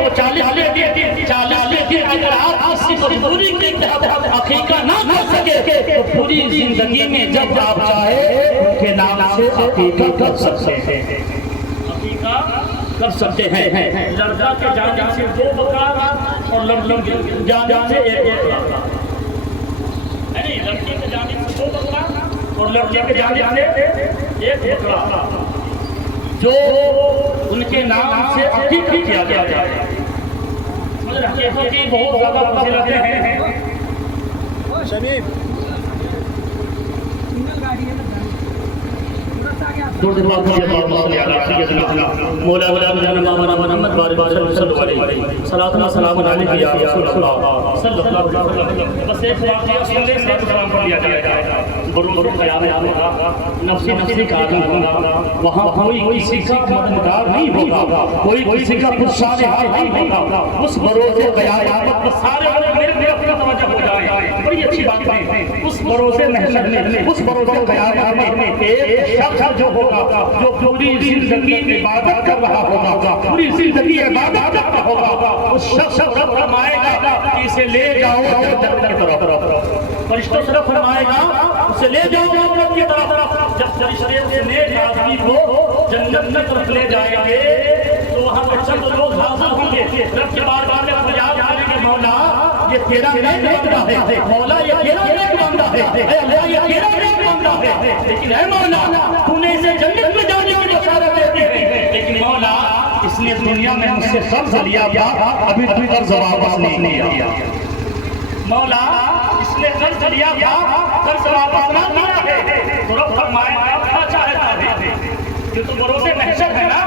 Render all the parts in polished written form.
تو 40 دن اگر آپ کسی مجبوری کے تحت عقیقہ نہ کر سکے تو پوری زندگی میں جب آپ چاہے ان کے نام سے عقیقہ کر سکتے ہیں، عقیقہ کر سکتے ہیں۔ لڑکا کے جانب سے 2 بکرا اور لڑکی کے جانب سے 1 بکرا، یعنی لڑکی کے جانب سے 2 بکرا اور لڑکی کے جانب سے 1 بکرا جو ان کے نام سے عقیقہ کیا گیا ہے۔ عقیقہ کی بہت زیادہ فضیلتیں ہیں۔ مولا محمد صلاۃ سلام علیہ یا رسول اللہ صلی اللہ علیہ وسلم۔ بس ایک واقعہ سننے سے سلام پڑھ لیا جائے گا۔ برو خیال ہوگا، نفسی کا عالم ہوگا، وہاں کوئی کسی کا مددگار نہیں ہوگا، کوئی کسی کا پرسان حال نہیں ہوگا۔ اس بروز قیامت میں سارے میرے اپنا توجہ ہو جائے، بڑی اچھی بات ہے۔ اس بروز محشر میں، اس بروز قیامت میں ایک شخص جو ہوگا، جو پوری زندگی عبادت کر رہا ہوگا، پوری زندگی عبادت کر رہا ہوگا، اس شخص کو فرمائے گا کہ اسے لے جاؤ جنت کی طرف۔ فرشتوں سے فرمائے گا اسے لے جاؤ جنت کی طرف۔ جب فرشتے سے نیک آدمی کو جنت کی طرف لے جائیں گے تو وہاں پر چند لوگ حاضر ہوں گے، رب کے بارگاہ میں فریاد کریں گے، مولا یہ تیرا نیک بندہ ہے، مولا یہ تیرا نیک بندہ ہے، اے اللہ یہ تیرا نیک بندہ ہے، لیکن اے مولا تو نے اسے جنت میں جانے کی بشارت دیتے ہیں، لیکن مولا اس نے دنیا میں مجھ سے قرض لیا تھا، ابھی تک قرض واپس نہیں کیا۔ مولا اس نے قرض لیا تھا، قرض واپس نہ کیا ہے، تو رب فرمائے اب کیا چاہتا ہے؟ جو تو بروز محشر ہے نا،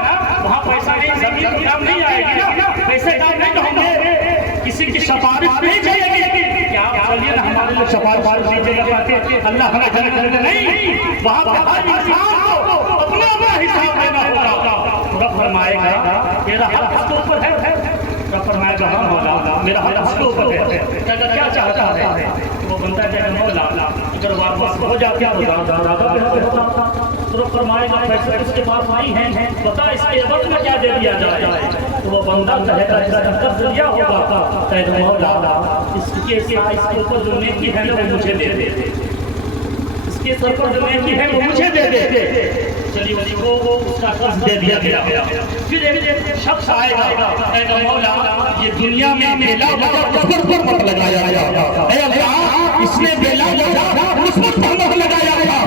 وہاں پیسہ نہیں، زمین کام نہیں آئے گی نا، پیسے کام نہیں ہوں گے، کسی کی سفارش نہیں چاہیے گی کہ آپ چلیے نا ہمارے لیے سفارش دیجیے گا تاکہ اللہ ہمیں جنت میں نہیں، وہاں پر ہر انسان کو اپنا حساب دینا ہوگا۔ رب فرمائے گا میرا حق اس کے اوپر ہے، رب فرمائے گا ہاں مولا میرا حق اس کے اوپر ہے، کیا چاہتا ہے؟ وہ بندہ کہے مولا اگر واپس ہو جاتے تو زیادہ بہتر ہوتا۔ تو رب فرمائے گا پیسے اس کے پاس نہیں ہیں، بتا اس کے عوض میں کیا دے دیا جائے؟ تو وہ بندہ کہے گا اس نے قرض لیا ہوگا، کہے گا مولا اس کے اوپر جو نیکی ہے وہ مجھے دے دے، اس کے اوپر جو نیکی ہے وہ مجھے دے دے۔ چلیے اس کو اس کا قرض دے دیا گیا۔ پھر ایک شخص آئے گا، کہے گا مولا یہ دنیا میں بلا وجہ اس پر مت لگایا گیا، اے اللہ اس نے بلا وجہ اس پر مت لگایا گیا،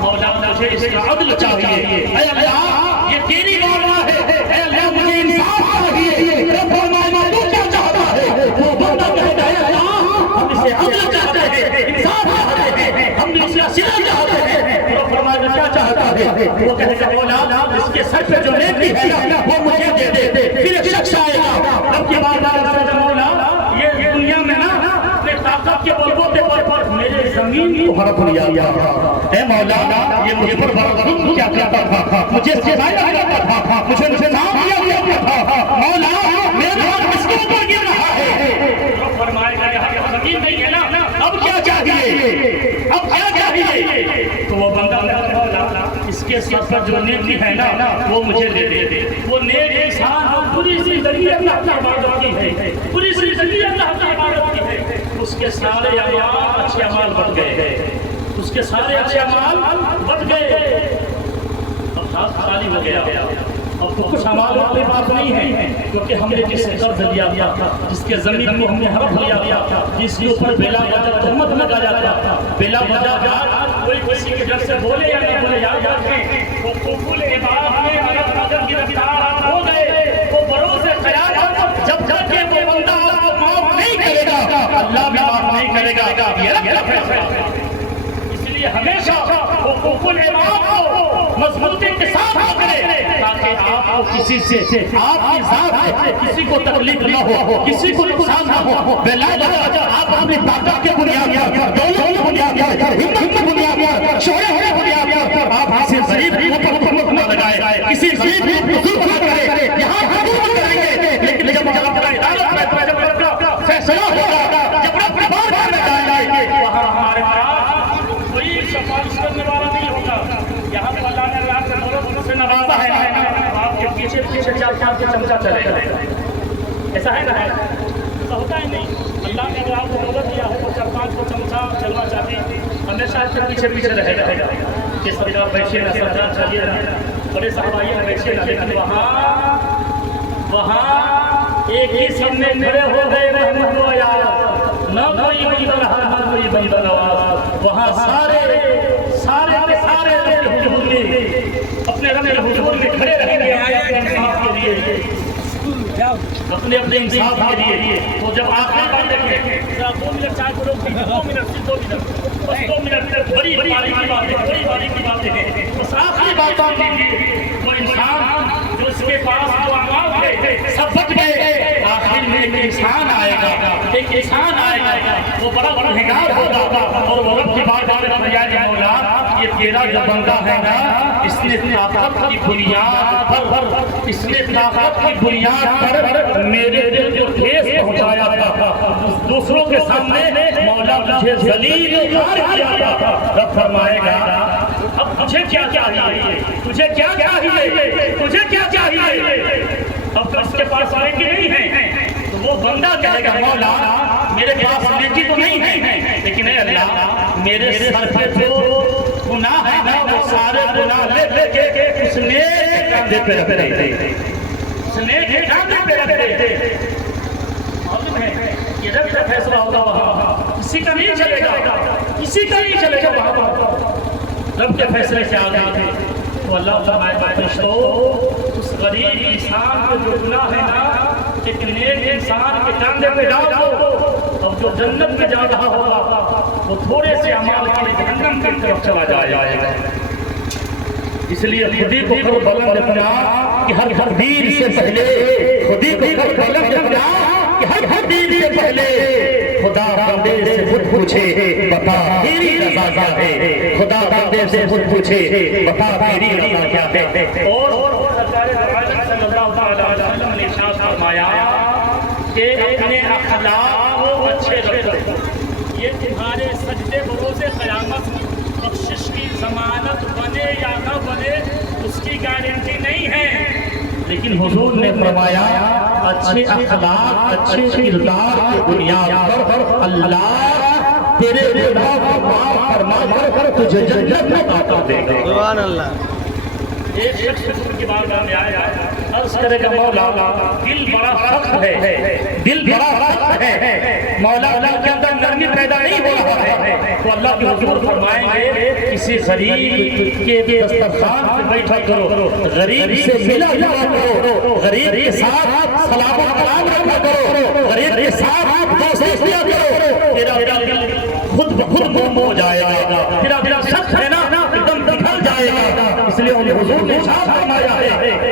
مولا مجھے اس کا عدل چاہیے، اے اللہ یہ تیری بارگاہ ہے، اے اللہ مجھے انصاف چاہیے۔ رب فرمائے تو کیا چاہتا ہے؟ وہ بندہ کہتا ہے اللہ ہم اسے عدل چاہتے ہیں، انصاف چاہتے ہیں، ہم اسے صلہ چاہتے ہیں۔ رب فرمائے کیا چاہتا ہے؟ وہ کہے گا مولا اس کے سر پہ جو نیکی ہے وہ مجھے دے دے۔ پھر ایک شخص آئے گا، رب کے بارگاہ میں مولا یہ دنیا میں نا اپنے طاقت کے بلبوتے پر میرے زمین کو ہڑپ لیا گیا، اے مولا یہ مجھ پر ظلم کیا کرتا تھا، مجھے ستایا کرتا تھا، مجھے نام دیا گیا تھا، مولا میرا حق اس کے اوپر گر رہا ہے۔ رب فرمائے گا یہاں زمین نہیں ہے نا، اب کیا چاہیے؟ اب کیا چاہیے؟ تو وہ بندہ مولا اس کے سر پر جو نیکی ہے نا وہ مجھے دے دے۔ وہ نیک انسان پوری زندگی اللہ کی عبادت کی ہے، پوری زندگی اللہ کی عبادت کی ہے، اس کے سارے اعمال اچھے اعمال بڑھ گئے، اس کے سارے اچھے اعمال بڑھ گئے، اب ہاتھ خالی ہو گیا، اب تو کچھ اعمال اپنے پاس نہیں ہے، کیونکہ ہم نے جس سے قرض لیا تھا، جس کے زمین کو ہم نے ہڑپ لیا تھا، جس کے اوپر بلا وجہ تہمت لگایا تھا، بلا وجہ کوئی کسی کے گھر سے بولے یا نہیں بولے یاد رکھیں، وہ قبول عباد میں اگر گرفتار ہو گئے وہ بروز قیامت جب جا کے وہ بندہ آپ کو معاف نہیں کرے گا، اللہ بھی معاف نہیں کرے گا، یہ رب کا فیصلہ ہے۔ اس لیے ہمیشہ وہ قبول عباد کو مضبوطی کے ساتھ پکڑے تاکہ آپ کو کسی سے آپ کی ذات سے کسی کو تکلیف نہ ہو، کسی کو نقصان نہ ہو، بلا وجہ آپ اپنی طاقت کے بنیاد پر، دولت کی بنیاد پر، ہمت کی بنیاد پر، شہرت کی بنیاد پر آپ کسی غریب کو نہ لگائے، کسی غریب کو ظلم نہ کرے۔ یہاں حکومت کریں گے لیکن جب عدالت میں جب رب کا فیصلہ ہوگا، جب رب بارگاہ میں جائیں گے وہاں ہمارے پاس کوئی سفارش کرنے والا نہیں ہوگا۔ یہاں پر اللہ نے اللہ سے نوازا ہے، آپ کے پیچھے پیچھے چار چمچہ چلے گا، ایسا ہے نا؟ ایسا ہوتا ہے نہیں. اللہ نے اگر آپ کو دولت دیا ہے تو 4-5 کو چمچا چلنا چاہتے ہمیشہ اس کے پیچھے پیچھے رہے گا کہ سردار بیٹھیے نا، سردار چلیے نا، بڑے صحابائی میں بیٹھیے نا. لیکن وہاں ایک ہی سامنے کھڑے ہو گئے محمود و عیاض، نہ کوئی بندہ رہا نہ کوئی بندہ نواز. وہاں سارے حضور میں اپنے حضور میں کھڑے رہیں گے اپنے انصاف کے لیے، اپنے انصاف کے لیے. تو جب آخری بات دیکھیں 2 منٹ چاہے تو روک دیجیے، 2 منٹ صرف 2 منٹ، بس 2 منٹ بڑی باریکی بات ہے، بڑی باریکی بات ہے. بس آخری بات دیجیے، وہ انسان جو اس کے پاس جو اعمال تھے سب بچ گئے، آخر میں ایک انسان آئے گا، وہ بڑا گنہگار ہوگا اور وہ رب کی بارگاہ میں فرمائے گا مولا یہ تیرا جو بندہ ہے نا، اس نے طاقت کی بنیاد پر میرے دل کو ٹھیس پہنچایا تھا، دوسروں کے سامنے مولا مجھے ذلیل کیا تھا. رب فرمائے گا اب تجھے کیا چاہیے، تجھے کیا چاہیے، تجھے کیا چاہیے. اب اس کے پاس نیکی نہیں ہے تو وہ بندہ کہے گا مولا میرے پاس نیکی تو نہیں ہے، لیکن اے اللہ میرے سر پہ جو گناہ ہے نا وہ سارے گناہ لے کے اس نیک کاندھے پہ رکھ دے، اس نیک کاندھے پہ رکھ دے. معلوم ہے یہ رب کا فیصلہ ہوگا، وہاں کسی کا نہیں چلے گا، کسی کا نہیں چلے گا. وہاں رب کے فیصلے سے آگے تو اللہ فرمائے فرشتوں اس غریب انسان کو جو گناہ ہے نا ایک نیک انسان کے کاندھے پہ ڈال دو، اب جو جنت میں جا رہا ہوگا وہ تھوڑے سے اعمال کے لیے جہنم کی طرف چلا جائے گا. اس لیے خودی کو کر بلند اپنا کہ ہر دین سے پہلے، خودی کو کر بلند اپنا کہ ہر دین سے پہلے خدا بندے سے خود پوچھے بتا تیری رضا کیا ہے، خدا بندے سے خود پوچھے بتا تیری رضا کیا ہے. اور سرکار دو عالم صلی اللہ علیہ وسلم نے ارشاد فرمایا کہ اپنے اخلاق کو اچھے رکھو، یہ تمہارے سجدے بروز قیامت بخشش کی ضمانت بنے یا نہ بنے اس کی گارنٹی نہیں ہے. لیکن حضور نے فرمایا اچھے اخلاق، اچھے کردار کی بنیاد پر اللہ تیرے گناہ کو معاف فرما کر تجھے جنت میں عطا دے گا. سبحان اللہ. ایک شخص حضور کی بارگاہ میں آیا، عرض کرے گا مولا دل بڑا سخت ہے، دل بڑا سخت ہے، مولا دل کے اندر نرمی پیدا نہیں ہو رہا ہے. تو اللہ کے حضور فرمائیں گے کسی غریب کے دسترخوان پہ بیٹھا کرو، غریب سے ملا جلا کرو، غریب کے ساتھ سلام و کلام رکھا کرو، غریب کے ساتھ دوستیاں کرو، تیرا دل خود بخود موم ہو جائے گا، تیرا دل سخت ہے نا ایک دم پگھل جائے گا. اس لیے حضور نے ارشاد فرمایا ہے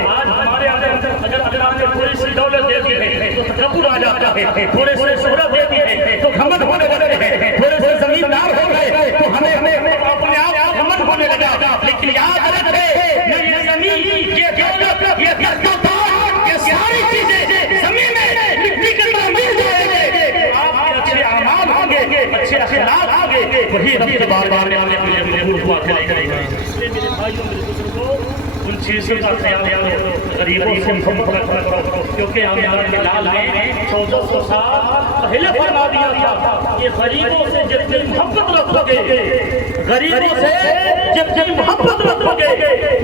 آج ہمارے اندر اگر آپ نے تھوڑی سی دولت دے دی ہے تو تکبر آ جاتا ہے، تھوڑے سے شہرت دے دی ہے تو گھمنڈ ہونے لگے ہیں، تھوڑے سے زمیندار ہو گئے تو ہمیں اپنے آپ گھمنڈ ہونے لگا. لیکن یاد رکھے یہ زمین، یہ دولت، یہ درختان، یہ ساری چیزیں زمین میں مٹی کے اندر مل جائیں گے. آپ کے اچھے اعمال ہوں گے، اچھے اخلاق ہوں گے، وہی رب کے بارگاہ میں آنے کے لیے مجبور ہوا کرے گا. اس لیے میرے بھائیوں میرے بزرگوں ان چیزوں کا خیال کرو، غریبوں سے محبت کرو، کیونکہ ہمارے بلال نے 1400 سال پہلے فرما دیا تھا کہ غریبوں سے جتنی محبت رکھو گے، غریبوں سے جتنی محبت رکھو گے،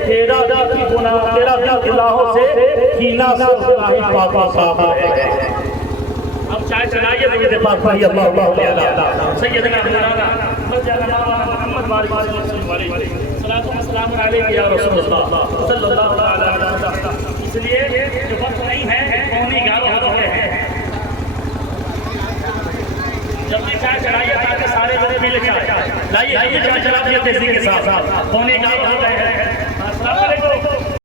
تیرا دل گناہ، تیرا دل گناہوں سے کینہ سے پاک صاف ہے. اب چائے چلائیے میرے پاس بھائی اللہ اللہ سیدنا مولانا محمد بارک صلی اللہ علیہ وسلم صلاۃ و سلام علیک یا رسول اللہ صلی اللہ علیہ وسلم. اس لیے جو وقت نہیں ہے قومی 11 ہو رہے ہیں، جب بھی چائے چلائیے تاکہ سارے لوگ مل کے لائیے چائے چلا دیے تیزی کے ساتھ. قومی 11 ہو رہے ہیں. السلام علیکم.